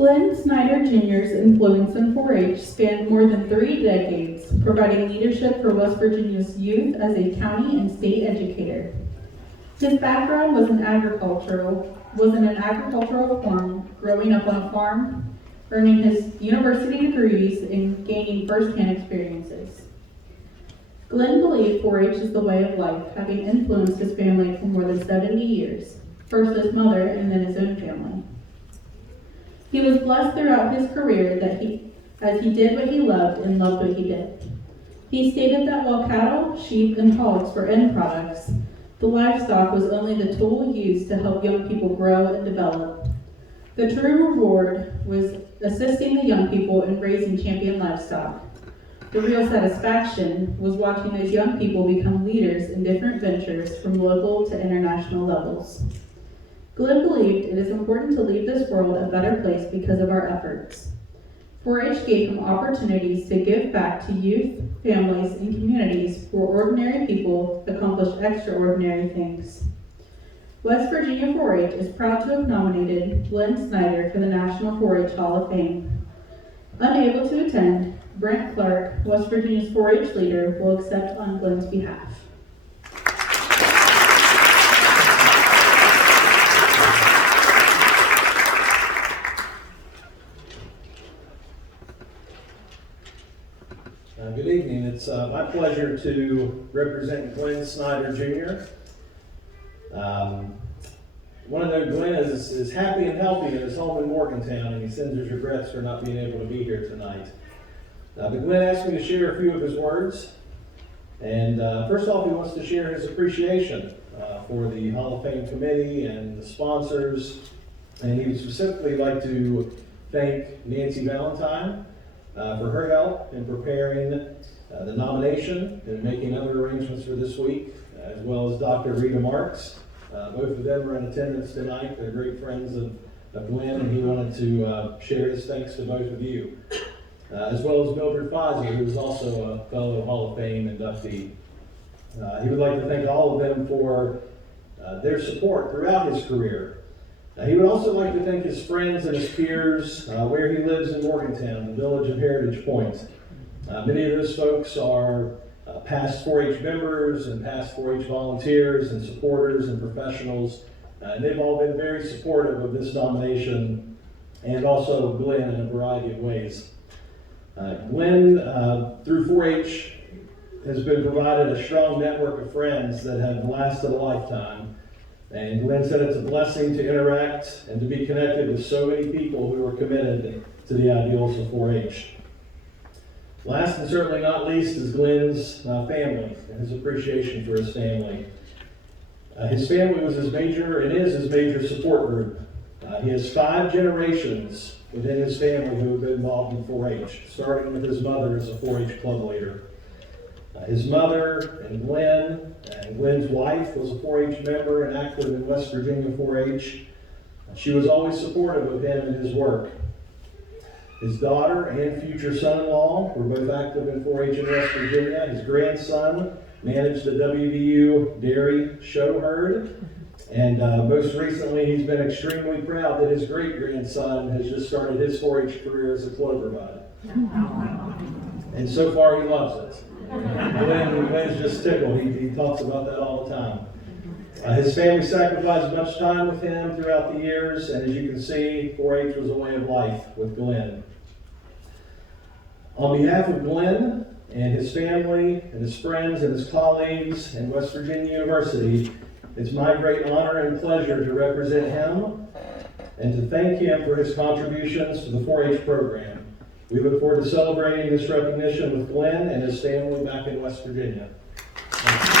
Glenn Snyder Jr.'s influence in 4-H spanned more than 3 decades, providing leadership for West Virginia's youth as a county and state educator. His background was in an agricultural farm, growing up on a farm, earning his university degrees, and gaining first-hand experiences. Glenn believed 4-H is the way of life, having influenced his family for more than 70 years, first his mother and then his own family. He was blessed throughout his career as he did what he loved and loved what he did. He stated that while cattle, sheep, and hogs were end products, the livestock was only the tool used to help young people grow and develop. The true reward was assisting the young people in raising champion livestock. The real satisfaction was watching those young people become leaders in different ventures from local to international levels. Glenn believed it is important to leave this world a better place because of our efforts. 4-H gave him opportunities to give back to youth, families, and communities where ordinary people accomplish extraordinary things. West Virginia 4-H is proud to have nominated Glenn Snyder for the National 4-H Hall of Fame. Unable to attend, Brent Clark, West Virginia's 4-H leader, will accept on Glenn's behalf. Good evening. It's my pleasure to represent Glenn Snyder Jr. Want to know Glenn is happy and healthy at his home in Morgantown, and he sends his regrets for not being able to be here tonight. But Glenn asked me to share a few of his words. And first off, he wants to share his appreciation for the Hall of Fame committee and the sponsors. And he would specifically like to thank Nancy Valentine for her help in preparing the nomination and making other arrangements for this week, as well as Dr. Rita Marks. Both of them are in attendance tonight. They're great friends of Glenn, and he wanted to share his thanks to both of you. As well as Mildred Pfizer, who is also a fellow Hall of Fame inductee. He would like to thank all of them for their support throughout his career. He would also like to thank his friends and his peers where he lives in Morgantown, the village of Heritage Point. Many of those folks are past 4-H members and past 4-H volunteers and supporters and professionals. And they've all been very supportive of this nomination and also Glenn in a variety of ways. Glenn, through 4-H, has been provided a strong network of friends that have lasted a lifetime. And Glenn said it's a blessing to interact and to be connected with so many people who are committed to the ideals of 4-H. Last and certainly not least is Glenn's family and his appreciation for his family. His family was his major and is his major support group. He has 5 generations within his family who have been involved in 4-H, starting with his mother as a 4-H club leader. His mother and Glenn's wife was a 4-H member and active in West Virginia 4-H. She was always supportive of him and his work. His daughter and future son-in-law were both active in 4-H in West Virginia. His grandson managed the WVU dairy show herd. And most recently, he's been extremely proud that his great-grandson has just started his 4-H career as a clover bud. And so far, he loves it. Glenn's just tickled. He talks about that all the time. His family sacrificed much time with him throughout the years, and as you can see, 4-H was a way of life with Glenn. On behalf of Glenn and his family and his friends and his colleagues and West Virginia University, it's my great honor and pleasure to represent him and to thank him for his contributions to the 4-H program. We look forward to celebrating this recognition with Glenn and his family back in West Virginia. Thank you.